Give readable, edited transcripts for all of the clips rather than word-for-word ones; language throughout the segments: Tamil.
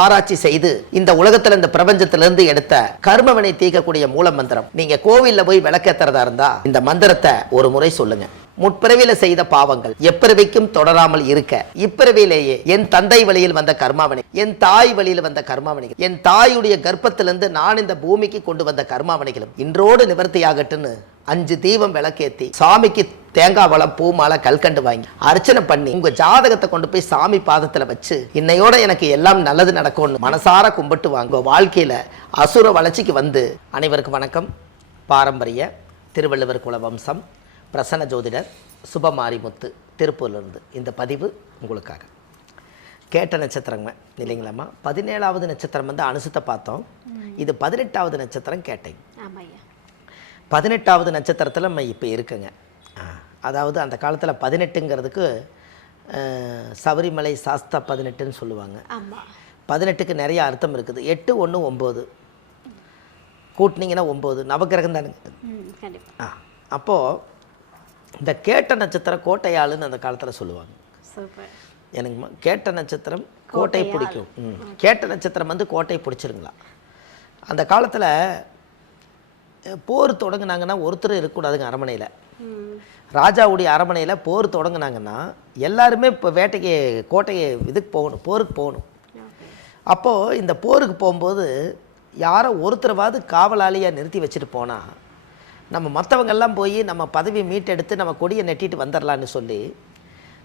ஆராய்ச்சி செய்து இந்த உலகத்துல இந்த பிரபஞ்சத்திலிருந்து எடுத்த கர்மவினை தீர்க்கக்கூடிய மூல மந்திரம். நீங்க கோவில்ல போய் விளக்கேத்துறதா இருந்தா இந்த மந்திரத்தை ஒரு முறை சொல்லுங்க. முற்பிறவியில செய்த பாவங்கள் எப்பிறவிக்கும் தொடராமல் இருக்க இப்பிறவியிலேயே என் தந்தை வழியில் வந்த கர்மாவனை, என் தாய் வழியில் வந்த கர்மாவனைகள், என் தாயுடைய கர்ப்பத்திலிருந்து நான் இந்த பூமிக்கு கொண்டு வந்த கர்மாவனைகளும் இன்றோடு நிவர்த்தியாகட்டுன்னு 5 தீபம் விளக்கேத்தி சாமிக்கு தேங்காய் வளம் பூ மாலை கல்கண்டு வாங்கி அர்ச்சனை பண்ணி உங்க ஜாதகத்தை கொண்டு போய் சாமி பாதத்துல வச்சு இன்னையோட எனக்கு எல்லாம் நல்லது நடக்கும்னு மனசார கும்பிட்டு வாங்க. வாழ்க்கையில அசுர வளர்ச்சிக்கு வந்து. அனைவருக்கும் வணக்கம். பாரம்பரிய திருவள்ளுவர் குல வம்சம் பிரசன்ன ஜோதிடர் சுபமாரிமுத்து திருப்பூர்லேருந்து இந்த பதிவு உங்களுக்காக. கேட்ட நட்சத்திரங்க இல்லைங்களாம்மா. 17வது நட்சத்திரம் வந்து அனுசத்தை பார்த்தோம். இது 18வது நட்சத்திரம் கேட்டை. 18வது நட்சத்திரத்தில் நம்ம இப்போ இருக்குங்க. அதாவது அந்த காலத்தில் 18ங்கிறதுக்கு சபரிமலை சாஸ்தா 18ன்னு சொல்லுவாங்க. 18க்கு நிறைய அர்த்தம் இருக்குது. 8 1 9 கூட்டினீங்கன்னா 9 நவகிரகம் தானுங்க. அப்போது இந்த கேட்ட நட்சத்திரம் கோட்டையாளுன்னு அந்த காலத்தில் சொல்லுவாங்க. எனக்குமா கேட்ட நட்சத்திரம் கோட்டை பிடிக்கும். கேட்ட நட்சத்திரம் வந்து கோட்டை பிடிச்சிருங்களா. அந்த காலத்தில் போர் தொடங்கினாங்கன்னா ஒருத்தர் இருக்கக்கூடாதுங்க அரண்மனையில். ராஜாவுடைய அரண்மனையில் போர் தொடங்கினாங்கன்னா எல்லாருமே இப்போ வேட்டைக்கு கோட்டையை இதுக்கு போகணும், போருக்கு போகணும். அப்போது இந்த போருக்கு போகும்போது யாரோ ஒருத்தரவாது காவலாளியாக நிறுத்தி வச்சுட்டு போனால் நம்ம மற்றவங்கெல்லாம் போய் நம்ம பதவியை மீட்டெடுத்து நம்ம கொடியை நெட்டிட்டு வந்துடலான்னு சொல்லி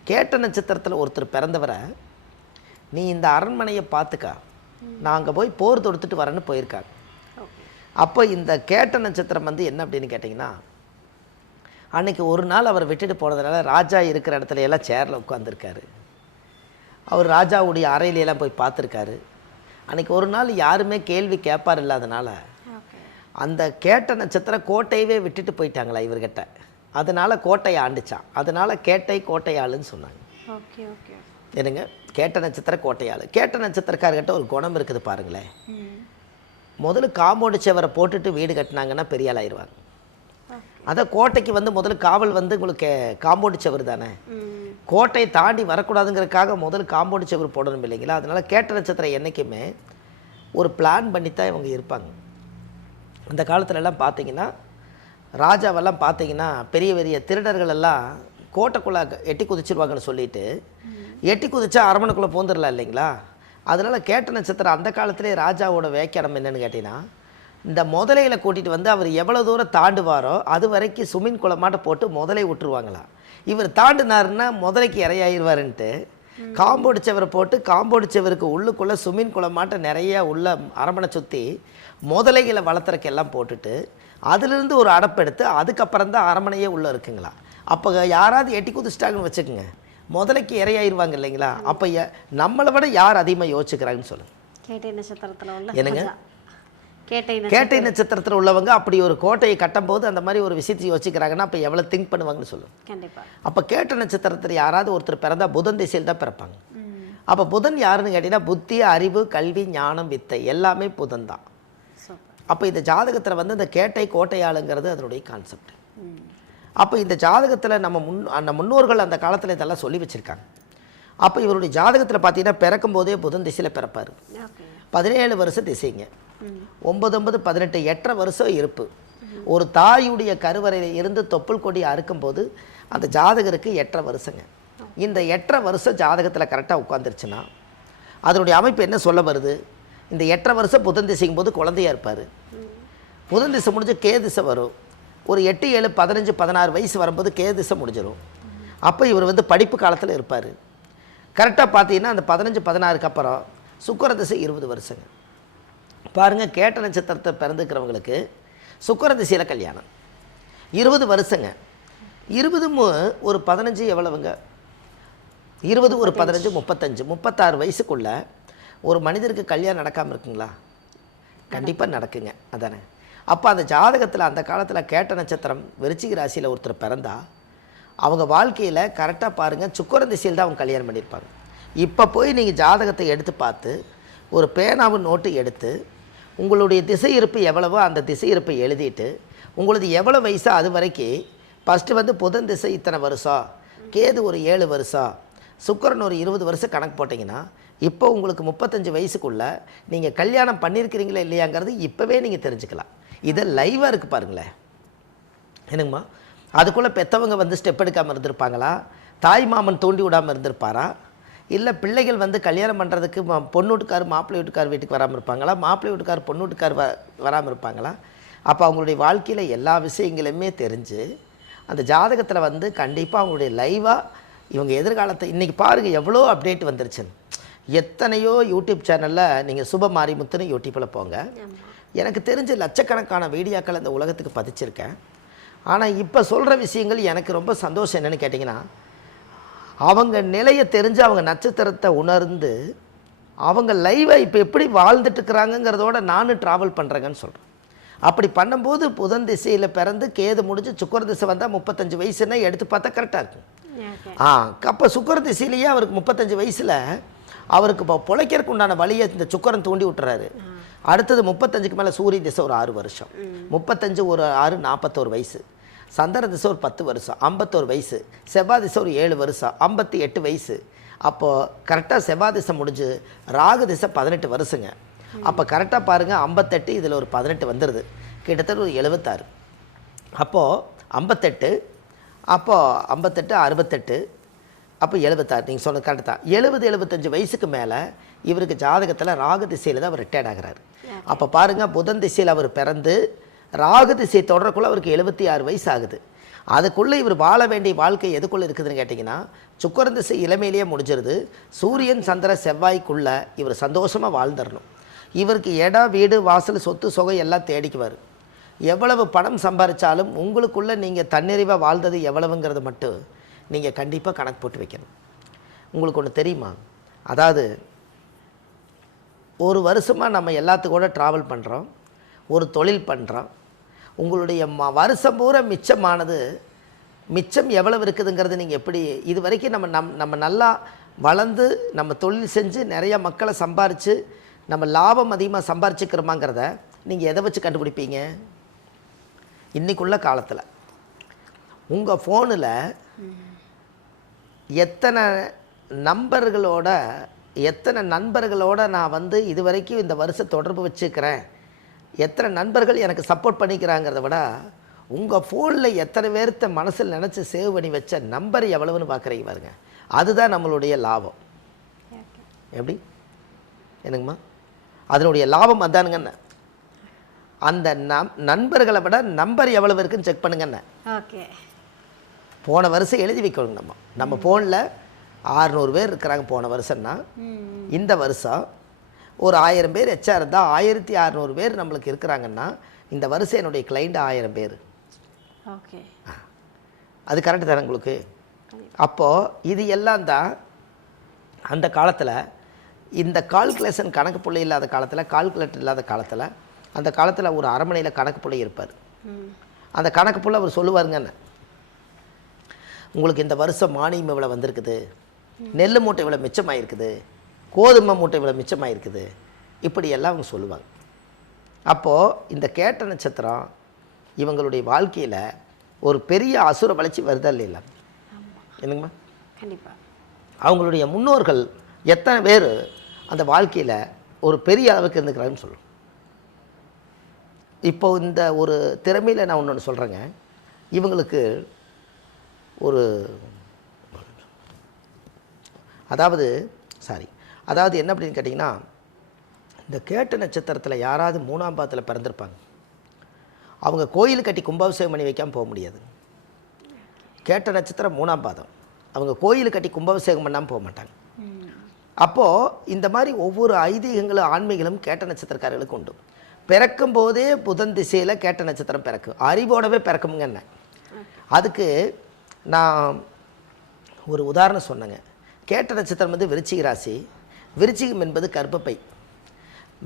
கேட்ட நட்சத்திரத்தில் ஒருத்தர் பிறந்தவரை நீ இந்த அரண்மனையை பார்த்துக்கா, நான் அங்கே போய் போர் தொடுத்துட்டு வரேன்னு போயிருக்காங்க. அப்போ இந்த கேட்ட நட்சத்திரம் வந்து என்ன அப்படின்னு கேட்டிங்கன்னா, அன்றைக்கி ஒரு நாள் அவர் விட்டுட்டு போனதுனால ராஜா இருக்கிற இடத்துல எல்லாம் சேரில் உட்காந்துருக்காரு. அவர் ராஜாவுடைய அறையிலெல்லாம் போய் பார்த்துருக்காரு. அன்றைக்கி ஒரு நாள் யாருமே கேள்வி கேட்பார் இல்லாதனால அந்த கேட்ட நட்சத்திரம் கோட்டையவே விட்டுட்டு போயிட்டாங்களா இவர்கிட்ட. அதனால் கோட்டையை ஆண்டுச்சான். அதனால் கேட்டை கோட்டையாளுன்னு சொன்னாங்க. என்னங்க கேட்ட நட்சத்திரம் கோட்டையாள். கேட்ட நட்சத்திரக்காரர்கிட்ட ஒரு குணம் இருக்குது பாருங்களேன். முதல்ல காம்பவுண்டு செவரை போட்டுட்டு வீடு கட்டினாங்கன்னா பெரிய ஆள் ஆயிடுவாங்க. அதை கோட்டைக்கு வந்து முதல்ல காவல் வந்து உங்களுக்கு காம்பவுண்டு செவர் தானே, கோட்டையை தாண்டி வரக்கூடாதுங்கிறதுக்காக முதல்ல காம்பவுண்டு செவர் போடணும் இல்லைங்களா. அதனால் கேட்ட நட்சத்திரம் என்றைக்குமே ஒரு பிளான் பண்ணித்தான் இவங்க இருப்பாங்க. அந்த காலத்துலலாம் பார்த்தீங்கன்னா ராஜாவெல்லாம் பார்த்தீங்கன்னா பெரிய பெரிய திருடர்கள் எல்லாம் கோட்டைக்குள்ளே எட்டி குதிச்சிருவாங்கன்னு சொல்லிட்டு எட்டி குதிச்சா அரண்மனைக்குள்ளே போந்துடலாம் இல்லைங்களா. அதனால் கேட்ட நட்சத்திரம் அந்த காலத்திலே ராஜாவோட வேக்கிடம் என்னென்னு கேட்டிங்கன்னா, இந்த முதலைகளை கூட்டிகிட்டு வந்து அவர் எவ்வளோ தூரம் தாண்டுவாரோ அது வரைக்கும் சுமின் குளமாட்ட போட்டு முதலை விட்டுருவாங்களாம். இவர் தாண்டினாருன்னா முதலைக்கு இறையாயிருவாருன்ட்டு காம்பவுண்டு செவரை போட்டு காம்பவுண்டு செவருக்கு உள்ளுக்குள்ளே சுமின் குளமாட்ட நிறைய உள்ள அரண்மனை சுற்றி முதலைகளை வளர்த்துறக்கெல்லாம் போட்டுட்டு அதிலிருந்து ஒரு அடப்பெடுத்து அதுக்கப்புறம் தான் அரண்மனையே உள்ளே இருக்குங்களா. அப்போ யாராவது எட்டி குதிச்சிட்டாங்கன்னு வச்சுக்கோங்க, முதலைக்கு இறையாயிருவாங்க இல்லைங்களா. அப்போ நம்மளை விட யார் அதிகமாக யோசிச்சுக்கிறாங்கன்னு சொல்லுங்கள். கேட்டை நட்சத்திரத்தில் உள்ள என்னங்க கேட்டை நட்சத்திரத்தில் உள்ளவங்க அப்படி ஒரு கோட்டையை கட்டும் போது அந்த மாதிரி ஒரு விஷயத்தை யோசிக்கிறாங்கன்னா அப்போ எவ்வளோ திங்க் பண்ணுவாங்கன்னு சொல்லுங்கள். கண்டிப்பாக. அப்போ கேட்ட நட்சத்திரத்தில் யாராவது ஒருத்தர் பிறந்தால் புதன் திசையில் தான் பிறப்பாங்க. அப்போ புதன் யாருன்னு கேட்டிங்கன்னா புத்தி, அறிவு, கல்வி, ஞானம், வித்தை எல்லாமே புதன் தான். அப்போ இந்த ஜாதகத்தில் வந்து இந்த கேட்டை கோட்டையாளுங்கிறது அதனுடைய கான்செப்ட். அப்போ இந்த ஜாதகத்தில் நம்ம முன்னோர்கள் அந்த காலத்தில் இதெல்லாம் சொல்லி வச்சுருக்காங்க. அப்போ இவருடைய ஜாதகத்தில் பார்த்தீங்கன்னா பிறக்கும் போதே புதன் திசையில் பிறப்பார். 17 வருஷம் திசைங்க, 9 9 18 8 வருஷம் இருப்பு. ஒரு தாயுடைய கருவறையில் இருந்து தொப்புள் கொடி அறுக்கும்போது அந்த ஜாதகருக்கு 8 வருஷங்க. இந்த 8 வருஷம் ஜாதகத்தில் கரெக்டாக உட்காந்துருச்சுன்னா அதனுடைய அமைப்பு என்ன சொல்ல வருது, இந்த 8 வருஷம் புதன் திசைக்கும் போது குழந்தையாக இருப்பார். புதன் திசை முடிஞ்சு கே திசை வரும். ஒரு 8 7 15 16 வயசு வரும்போது கே திசை முடிஞ்சிடும். அப்போ இவர் வந்து படிப்பு காலத்தில் இருப்பார். கரெக்டாக பார்த்தீங்கன்னா அந்த 15 16க்கு அப்புறம் சுக்கிர திசை 20 வருஷங்க. பாருங்கள், கேட்ட நட்சத்திரத்தை பிறந்துக்கிறவங்களுக்கு சுக்கிர திசையில் கல்யாணம் 20 வருஷங்க. 20 ஒரு 15 எவ்வளவுங்க, 20 ஒரு 15 35 36 வயசுக்குள்ள ஒரு மனிதருக்கு கல்யாணம் நடக்காமல் இருக்குங்களா? கண்டிப்பாக நடக்குங்க. அதானே. அப்போ அந்த ஜாதகத்தில் அந்த காலத்தில் கேட்ட நட்சத்திரம் விருச்சிக ராசியில் ஒருத்தர் பிறந்தா அவங்க வாழ்க்கையில் கரெக்டாக பாருங்கள் சுக்கிர திசையில் தான் அவங்க கல்யாணம் பண்ணியிருப்பாங்க. இப்போ போய் நீங்கள் ஜாதகத்தை எடுத்து பார்த்து ஒரு பேனாவும் நோட்டு எடுத்து உங்களுடைய திசை இருப்பு எவ்வளவோ அந்த திசை இருப்பை எழுதிட்டு உங்களுக்கு எவ்வளோ வயசோ அது வரைக்கும் ஃபஸ்ட்டு வந்து புதன் திசை இத்தனை வருஷம், கேது ஒரு 7 வருஷம், சுக்கிரன் ஒரு 20 வருஷம் கணக்கு போட்டிங்கன்னா இப்போ உங்களுக்கு 35 வயசுக்குள்ளே நீங்கள் கல்யாணம் பண்ணியிருக்கிறீங்களா இல்லையாங்கிறது இப்போவே நீங்கள் தெரிஞ்சுக்கலாம். இதை லைவாக இருக்குது பாருங்களேன். என்னங்கம்மா, அதுக்குள்ளே பெற்றவங்க வந்து ஸ்டெப் எடுக்காமல் இருந்திருப்பாங்களா, தாய் மாமன் தூண்டி விடாமல் இருந்திருப்பாரா, இல்லை பிள்ளைகள் வந்து கல்யாணம் பண்ணுறதுக்கு பொண்ணு வீட்டுக்கார் மாப்பிள்ளை வீட்டுக்கார் வீட்டுக்கு வராமல் இருப்பாங்களா, மாப்பிள்ளை வீட்டுக்கார் பொண்ணு வீட்டுக்கார் வராமல் இருப்பாங்களா? அப்போ அவங்களுடைய வாழ்க்கையில் எல்லா விஷயங்களுமே தெரிஞ்சு அந்த ஜாதகத்தில் வந்து கண்டிப்பாக அவங்களுடைய லைவாக இவங்க எதிர்காலத்தை இன்றைக்கி பாருங்கள் எவ்வளோ அப்டேட் வந்துருச்சுன்னு. எத்தனையோ யூடியூப் சேனலில் நீங்கள் சுப மாரிமுத்துன்னு யூடியூப்பில் போங்க, எனக்கு தெரிஞ்ச லட்சக்கணக்கான வீடியோக்கள் இந்த உலகத்துக்கு பதிச்சிருக்கேன். ஆனால் இப்போ சொல்கிற விஷயங்கள் எனக்கு ரொம்ப சந்தோஷம் என்னென்னு கேட்டிங்கன்னா, அவங்க நிலையை தெரிஞ்சு அவங்க நட்சத்திரத்தை உணர்ந்து அவங்க லைவாக இப்போ எப்படி வாழ்ந்துட்டுருக்குறாங்கங்கிறதோட நானும் ட்ராவல் பண்ணுறேங்கன்னு சொல்கிறேன். அப்படி பண்ணும்போது புதன் திசையில் பிறந்து கேது முடிஞ்சு சுக்கர திசை வந்தால் 35 வயசுன்னா எடுத்து பார்த்தா கரெக்டாக இருக்கும். அப்போ சுக்கர திசையிலேயே அவருக்கு 35 வயசில் அவருக்கு இப்போ பிழைக்கிறதுக்கு உண்டான வழியை இந்த சுக்கரன் தூண்டி விட்டுறாரு. அடுத்தது 35க்கு மேலே சூரிய திசை ஒரு 6 வருஷம், 35 ஒரு 6 41 வயசு, சந்திர திசை ஒரு 10 வருஷம் 51 வயசு, செவ்வாய் திசை ஒரு 7 வருஷம் 58 வயசு. அப்போது கரெக்டாக செவ்வாய் திசை முடிஞ்சு ராகு திசை 18 வருஷங்க. அப்போ கரெக்டாக பாருங்கள் 58 இதில் ஒரு 18 வந்துடுது, கிட்டத்தட்ட ஒரு 76. அப்போது 58 அப்போது 58 68 அப்போ 76. நீங்கள் சொன்னது கரெக்டு தான். 70-75 வயசுக்கு மேலே இவருக்கு ஜாதகத்தில் ராகு திசையில் தான் அவர் ரிட்டையர்ட் ஆகிறாரு. அப்போ பாருங்கள் புதன் திசையில் அவர் பிறந்து ராகு திசை தொடரக்குள்ளே அவருக்கு 76 வயசு ஆகுது. அதுக்குள்ளே இவர் வாழ வேண்டிய வாழ்க்கை எதுக்குள்ளே இருக்குதுன்னு கேட்டிங்கன்னா, சுக்கரன் திசை இளமையிலேயே முடிஞ்சிருது. சூரியன் சந்திர செவ்வாய்க்குள்ளே இவர் சந்தோஷமாக வாழ்ந்துடணும். இவருக்கு இடம் வீடு வாசல் சொத்து சொகை எல்லாம் தேடிக்குவார். எவ்வளவு பணம் சம்பாதிச்சாலும் உங்களுக்குள்ளே நீங்கள் தன்னிறைவாக வாழ்ந்தது எவ்வளவுங்கிறது மட்டும் நீங்கள் கண்டிப்பாக கணக்கு போட்டு வைக்கணும். உங்களுக்கு ஒன்று தெரியுமா, அதாவது ஒரு வருஷமாக நம்ம எல்லாத்துக்கூட ட்ராவல் பண்ணுறோம், ஒரு தொழில் பண்ணுறோம். உங்களுடைய வருஷம் பூரா மிச்சமானது மிச்சம் எவ்வளவு இருக்குதுங்கிறது நீங்கள் எப்படி இது வரைக்கும் நம்ம நல்லா வளர்ந்து நம்ம தொழில் செஞ்சு நிறையா மக்களை சம்பாரித்து நம்ம லாபம் அதிகமாக சம்பாரிச்சுக்கிறோமாங்கிறத நீங்கள் எதை வச்சு கண்டுபிடிப்பீங்க? இன்றைக்குள்ள காலத்தில் உங்கள் ஃபோனில் எத்தனை நண்பர்களோட நான் வந்து இது வரைக்கும் இந்த வருஷம் தொடர்பு வச்சுக்கிறேன், எத்தனை நண்பர்கள் எனக்கு சப்போர்ட் பண்ணிக்கிறாங்கிறத விட உங்கள் ஃபோனில் எத்தனை பேர்த்த மனசில் நினச்சி சேவ் பண்ணி வச்ச நம்பர் எவ்வளவுன்னு பார்க்குறீங்க பாருங்க. அதுதான் நம்மளுடைய லாபம். எப்படி என்னங்கம்மா, அதனுடைய லாபம் அதானுங்கண்ண. அந்த நண்பர்களை விட நம்பர் எவ்வளவு இருக்குன்னு செக் பண்ணுங்கண்ண. ஓகே, போன வருஷம் எழுதி வைக்கணும். நம்ம ஃபோனில் 600 பேர் இருக்கிறாங்க போன வருஷம்னா, இந்த வருஷம் ஒரு 1000 பேர் எச்சா இருந்தால் 1600 பேர் நம்மளுக்கு இருக்கிறாங்கன்னா இந்த வருஷம் என்னுடைய கிளைண்ட் 1000 பேர். ஓகே, அது கரெக்டு தானே உங்களுக்கு? அப்போது இது எல்லாம் தான் அந்த காலத்தில் இந்த கால்குலேஷன் கணக்கு பிள்ளை இல்லாத காலத்தில், கால்குலேட்டர் இல்லாத காலத்தில், அந்த காலத்தில் ஒரு அரண்மனையில் கணக்கு பிள்ளை இருப்பார். அந்த கணக்கு பிள்ளை அவர் சொல்லுவாருங்கன்னு, உங்களுக்கு இந்த வருஷம் மானியம் இவ்வளோ வந்திருக்குது, நெல் மூட்டை இவ்வளோ மிச்சமாயிருக்குது, கோதுமை மூட்டை இவ்வளோ மிச்சமாயிருக்குது, இப்படியெல்லாம் அவங்க சொல்லுவாங்க. அப்போது இந்த கேட்ட நட்சத்திரம் இவங்களுடைய வாழ்க்கையில் ஒரு பெரிய அசுர வளர்ச்சி வருதா இல்லைங்களா? என்னங்கம்மா, கண்டிப்பாக அவங்களுடைய முன்னோர்கள் எத்தனை பேர் அந்த வாழ்க்கையில் ஒரு பெரிய அளவுக்கு இருந்துக்கிறாங்கன்னு சொல்லுவோம். இப்போ இந்த ஒரு திறமையில் நான் ஒன்று சொல்கிறேங்க, இவங்களுக்கு ஒரு அதாவது என்ன அப்படின்னு கேட்டிங்கன்னா, இந்த கேட்ட நட்சத்திரத்தில் யாராவது 3ஆம் பாதத்தில் பிறந்திருப்பாங்க, அவங்க கோயில் கட்டி கும்பாபிஷேகம் பண்ணி வைக்காமல் போக முடியாது. கேட்ட நட்சத்திரம் 3ஆம் பாதம், அவங்க கோயில் கட்டி கும்பாபிஷேகம் பண்ணாமல் போக மாட்டாங்க. அப்போது இந்த மாதிரி ஒவ்வொரு ஐதீகங்களும் ஆன்மீகங்களும் கேட்ட நட்சத்திரக்காரர்களுக்கு உண்டு. பிறக்கும் போதே புதன் திசையில் கேட்ட நட்சத்திரம் பிறக்கும், அறிவோடவே பிறக்குமுங்க. என்ன அதுக்கு நான் ஒரு உதாரணம் சொன்னேங்க. கேட்ட நட்சத்திரம் வந்து விருச்சிக ராசி, விருச்சிகம் என்பது கர்ப்பப்பை,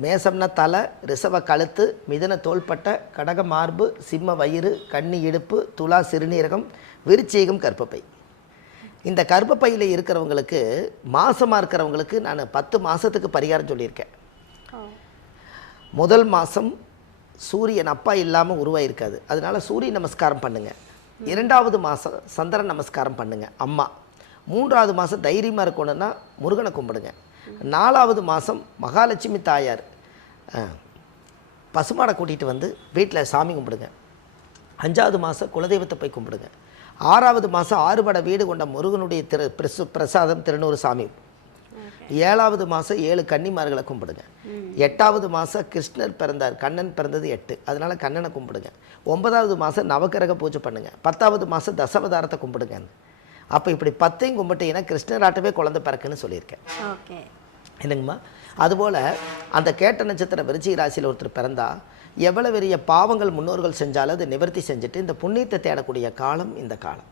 மேசம்னா தலை, ரிஷப கழுத்து, மிதுன தோள்பட்டை, கடக மார்பு, சிம்ம வயிறு, கன்னி இடுப்பு, துலா சிறுநீரகம், விருச்சிகம் கர்ப்பப்பை. இந்த கர்ப்பப்பையில் இருக்கிறவங்களுக்கு, மாசமாக இருக்கிறவங்களுக்கு நான் 10 மாதத்துக்கு பரிகாரம் சொல்லியிருக்கேன். முதல் மாதம் சூரியன் அப்பா இல்லாமல் உருவாயிருக்காது, அதனால சூரிய நமஸ்காரம் பண்ணுங்கள். 2வது மாதம் சந்திரன் நமஸ்காரம் பண்ணுங்கள் அம்மா. 3வது மாதம் தைரியமாக இருக்கணும்னா முருகனை கும்பிடுங்க. 4வது மாதம் மகாலட்சுமி தாயார் பசுமாடை கூட்டிகிட்டு வந்து வீட்டில் சாமி கும்பிடுங்க. 5வது மாதம் குலதெய்வத்தை போய் கும்பிடுங்க. 6வது மாதம் 6 பட வீடு கொண்ட முருகனுடைய பிரசாதம் திருநூறு சாமி. 7வது மாதம் 7 கன்னிமார்களை கும்பிடுங்க. 8வது மாதம் கிருஷ்ணர் பிறந்தார், கண்ணன் பிறந்தது 8, அதனால் கண்ணனை கும்பிடுங்க. 9வது மாதம் நவக்கிரக பூஜை பண்ணுங்கள். 10வது மாதம் தசவதாரத்தை கும்பிடுங்க. அப்போ இப்படி 10ஐயும் கும்பிட்டீங்கன்னா கிருஷ்ணராட்டவே குழந்தை பிறக்குன்னு சொல்லியிருக்கேன். ஓகே என்னங்கம்மா? அதுபோல் அந்த கேட்ட நட்சத்திரம் விருச்சிக ராசியில் ஒருத்தர் பிறந்தா எவ்வளோ பெரிய பாவங்கள் முன்னோர்கள் செஞ்சாலும் அதை நிவர்த்தி செஞ்சுட்டு இந்த புண்ணியத்தை தேடக்கூடிய காலம் இந்த காலம்.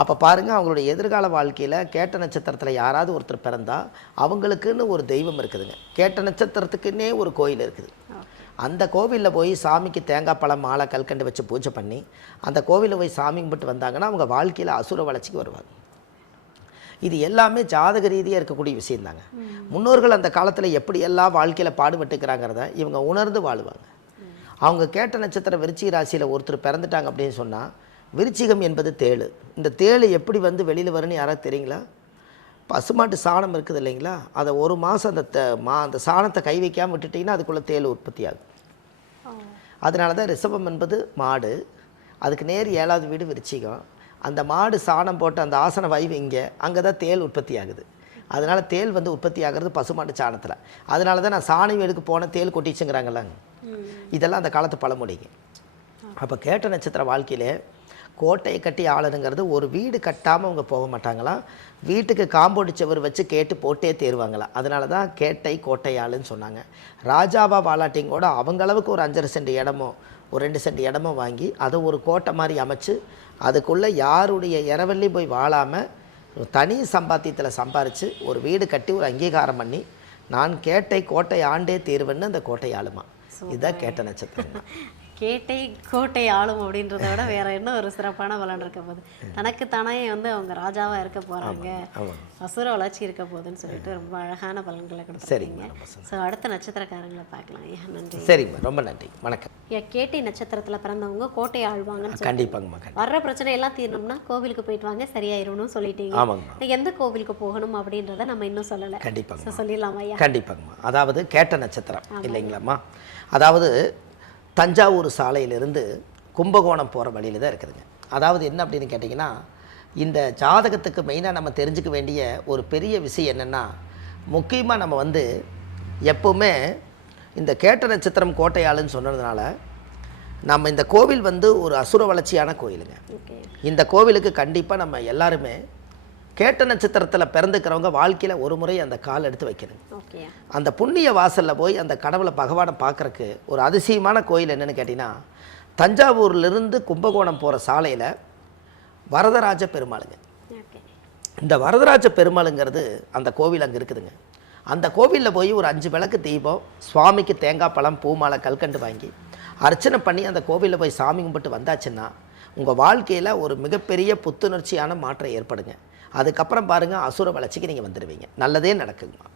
அப்போ பாருங்கள், அவங்களுடைய எதிர்கால வாழ்க்கையில் கேட்ட நட்சத்திரத்தில் யாராவது ஒருத்தர் பிறந்தா அவங்களுக்குன்னு ஒரு தெய்வம் இருக்குதுங்க. கேட்ட நட்சத்திரத்துக்குன்னே ஒரு கோயில் இருக்குது. அந்த கோவிலில் போய் சாமிக்கு தேங்காய் பழம் மாலை கல்கண்டு வச்சு பூஜை பண்ணி அந்த கோவிலில் போய் சாமி கும்பிட்டு வந்தாங்கன்னா அவங்க வாழ்க்கையில் அசுர வளர்ச்சிக்கு வருவாங்க. இது எல்லாமே ஜாதக ரீதியாக இருக்கக்கூடிய விஷயந்தாங்க. முன்னோர்கள் அந்த காலத்தில் எப்படியெல்லாம் வாழ்க்கையில் பாடுபட்டுக்கிறாங்கிறத இவங்க உணர்ந்து வாழுவாங்க. அவங்க கேட்ட நட்சத்திரம் விருச்சிக ராசியில் ஒருத்தர் பிறந்துட்டாங்க அப்படின்னு சொன்னால், விருச்சிகம் என்பது தேள். இந்த தேள் எப்படி வந்து வெளியில் வரும்னு யாராவது தெரியுங்களா? பசுமாட்டு சாணம் இருக்குது இல்லைங்களா, அதை 1 மாதம் அந்த சாணத்தை கை வைக்காமல் விட்டுட்டிங்கன்னா அதுக்குள்ளே தேள் உற்பத்தி ஆகும். அதனால தான் ரிஷபம் என்பது மாடு, அதுக்கு நேர் 7வது வீடு விருச்சிகம். அந்த மாடு சாணம் போட்டு அந்த ஆசன வைவு இங்கே, அங்கே தான் தேள் உற்பத்தி ஆகுது. அதனால் தேள் வந்து உற்பத்தி ஆகிறது பசுமாட்டு சாணத்தில். அதனால தான் நான் சாணி வீடுக்கு போன தேள் கொட்டிச்சுங்கிறாங்கல்லாங்க. இதெல்லாம் அந்த காலத்து பழமொழிங்க. அப்போ கேட்ட நட்சத்திர வாழ்க்கையிலே கோட்டையை கட்டி ஆளணுங்கிறது, ஒரு வீடு கட்டாமல் அவங்க போக மாட்டாங்களாம். வீட்டுக்கு காம்பவுண்டு சுவர் வச்சு கேட்டு போட்டே தேருவாங்களாம். அதனால தான் கேட்டை கோட்டை ஆளுன்னு சொன்னாங்க. ராஜாவா வாலாட்டிங்கோட அவங்களவுக்கு ஒரு 5 சென்ட் இடமோ ஒரு 2 சென்ட் இடமோ வாங்கி அதை ஒரு கோட்டை மாதிரி அமைச்சு அதுக்குள்ளே யாருடைய இரவல்லி போய் வாழாமல் தனி சம்பாத்தியத்தில் சம்பாரித்து ஒரு வீடு கட்டி ஒரு அங்கீகாரம் பண்ணி நான் கேட்டை கோட்டை ஆண்டே தீர்வுன்னு அந்த கோட்டை ஆளுமா. இதுதான் கேட்ட நட்சத்திரம். கேட்டை கோட்டை ஆளும் அப்படின்றத விட வேற என்ன ஒரு சிறப்பான பலன் இருக்க போகுது. தனக்கு தானே வந்து அவங்க ராஜாவா இருக்க போறாங்க, அசுர வளர்ச்சி இருக்க போகுதுன்னு சொல்லிட்டு ரொம்ப அழகான பலன்களை கொடுத்துருக்கீங்க. ஸோ அடுத்த நட்சத்திரக்காரங்களை பார்க்கலாம். நன்றி. சரிம்மா, ரொம்ப நன்றி. வணக்கம். கேட்டை நட்சத்திரத்துல பிறந்தவங்க கோட்டை ஆழ்வாங்கன்னு கண்டிப்பாங்கம்மா. வர்ற பிரச்சனை எல்லாம் தீரணும்னா கோவிலுக்கு போயிட்டு வாங்க, சரியாயிரும்னு சொல்லிட்டீங்க. எந்த கோவிலுக்கு போகணும் அப்படின்றத நம்ம இன்னும் சொல்லலை. கண்டிப்பாங்க சொல்லிடலாமா? கண்டிப்பாங்கம்மா. அதாவது கேட்ட நட்சத்திரம் இல்லைங்களாம்மா, அதாவது தஞ்சாவூர் சாலையிலிருந்து கும்பகோணம் போகிற வழியில் தான் இருக்குதுங்க. அதாவது என்ன அப்படின்னு கேட்டிங்கன்னா, இந்த ஜாதகத்துக்கு மெயினாக நம்ம தெரிஞ்சுக்க வேண்டிய ஒரு பெரிய விஷயம் என்னென்னா, முக்கியமாக நம்ம வந்து எப்போவுமே இந்த கேட்ட நட்சத்திரம் கோட்டையாளுன்னு சொன்னதுனால நம்ம இந்த கோவில் வந்து ஒரு அசுர வளர்ச்சியான கோயிலுங்க. இந்த கோவிலுக்கு கண்டிப்பாக நம்ம எல்லாருமே கேட்ட நட்சத்திரத்தில் பிறந்துக்கிறவங்க வாழ்க்கையில் ஒரு முறை அந்த கால் எடுத்து வைக்கணும். அந்த புண்ணிய வாசலில் போய் அந்த கடவுளை பகவானை பார்க்குறக்கு ஒரு அதிசயமான கோயில் என்னென்னு கேட்டிங்கன்னா, தஞ்சாவூர்லேருந்து கும்பகோணம் போகிற சாலையில் வரதராஜ பெருமாளுங்க. இந்த வரதராஜ பெருமாளுங்கிறது அந்த கோவில் அங்கே இருக்குதுங்க. அந்த கோவிலில் போய் ஒரு 5 விளக்கு தீபம், சுவாமிக்கு தேங்காய் பழம் பூமாலை கல்கண்டு வாங்கி அர்ச்சனை பண்ணி அந்த கோவிலில் போய் சாமி கும்பிட்டு வந்தாச்சுன்னா உங்கள் வாழ்க்கையில் ஒரு மிகப்பெரிய புத்துணர்ச்சியான மாற்றம் ஏற்படுங்க. அதுக்கப்புறம் பாருங்கள், அசுர வளர்ச்சிக்கு நீங்கள் வந்துடுவீங்க. நல்லதே நடக்குங்கம்மா.